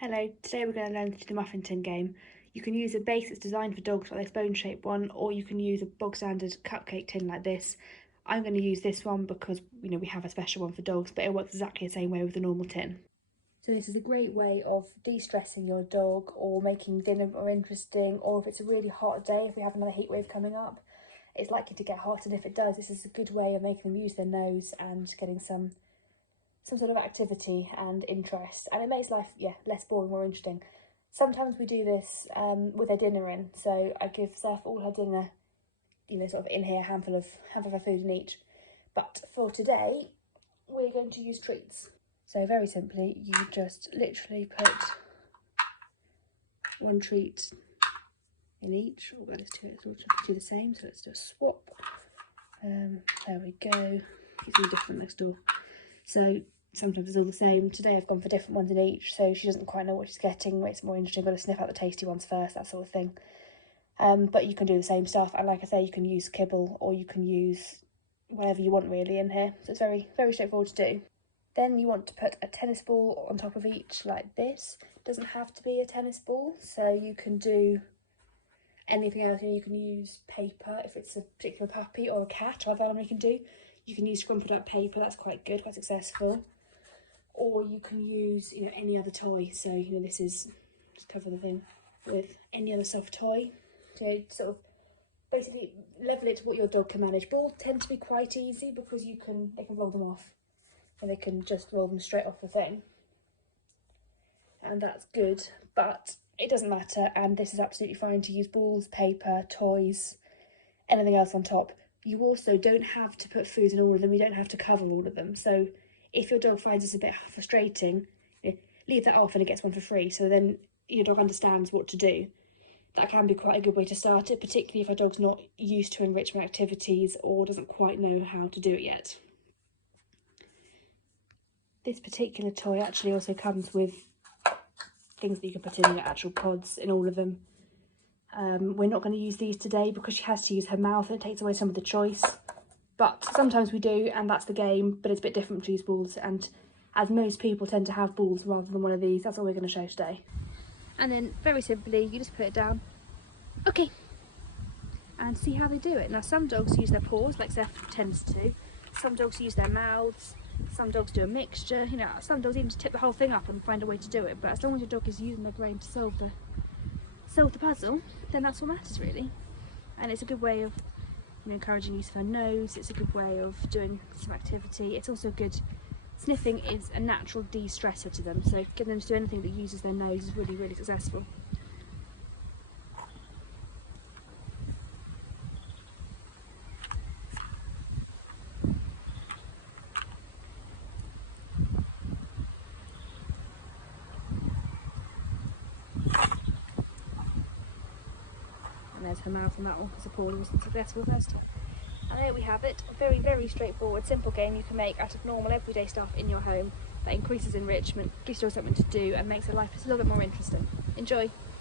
Hello, today we're going to learn to do the muffin tin game. You can use a base that's designed for dogs like this bone-shaped one, or you can use a bog standard cupcake tin like this. I'm going to use this one because we have a special one for dogs, but it works exactly the same way with the normal tin. So this is a great way of de-stressing your dog or making dinner more interesting, or if it's a really hot day, if we have another heat wave coming up, it's likely to get hot, and if it does, this is a good way of making them use their nose and getting some sort of activity and interest, and it makes life less boring, more interesting. Sometimes we do this with their dinner in, so I give Seth all her dinner, sort of in here, handful of her food in each. But for today, we're going to use treats. So very simply, you just literally put one treat in each. Oh, let's do the same. So let's just swap. There we go. It's all different next door. So sometimes it's all the same. Today I've gone for different ones in each, so she doesn't quite know what she's getting. It's more interesting. Got to sniff out the tasty ones first, that sort of thing. But you can do the same stuff, and like I say, you can use kibble or you can use whatever you want really in here. So it's very, very straightforward to do. Then you want to put a tennis ball on top of each like this. It doesn't have to be a tennis ball, so you can do anything else. You can use paper if it's a particular puppy, or a cat, or other you can do. You can use scrumpled up paper, that's quite good, quite successful. Or you can use, any other toy. So, this is, just cover the thing with any other soft toy. So sort of basically level it to what your dog can manage. Balls tend to be quite easy because they can roll them off, and they can just roll them straight off the thing. And that's good, but it doesn't matter, and this is absolutely fine to use balls, paper, toys, anything else on top. You also don't have to put food in all of them. You don't have to cover all of them. So if your dog finds this a bit frustrating, leave that off and it gets one for free. So then your dog understands what to do. That can be quite a good way to start it, particularly if a dog's not used to enrichment activities or doesn't quite know how to do it yet. This particular toy actually also comes with things that you can put in your actual pods in all of them. We're not going to use these today because she has to use her mouth and it takes away some of the choice. But sometimes we do, and that's the game, but it's a bit different to use balls. And as most people tend to have balls rather than one of these, that's all we're going to show today. And then, very simply, you just put it down. Okay. And see how they do it. Now, some dogs use their paws, like Seth tends to. Some dogs use their mouths. Some dogs do a mixture. Some dogs even just tip the whole thing up and find a way to do it. But as long as your dog is using their brain to solve the puzzle, then that's what matters, really. And it's a good way of encouraging use of her nose. It's a good way of doing some activity. It's also good. Sniffing is a natural de-stressor to them, so getting them to do anything that uses their nose is really, really successful. And there's her mouth on that one because the paw wasn't successful first time. And there we have it. A very, very straightforward, simple game you can make out of normal, everyday stuff in your home that increases enrichment, gives you something to do, and makes your life just a little bit more interesting. Enjoy!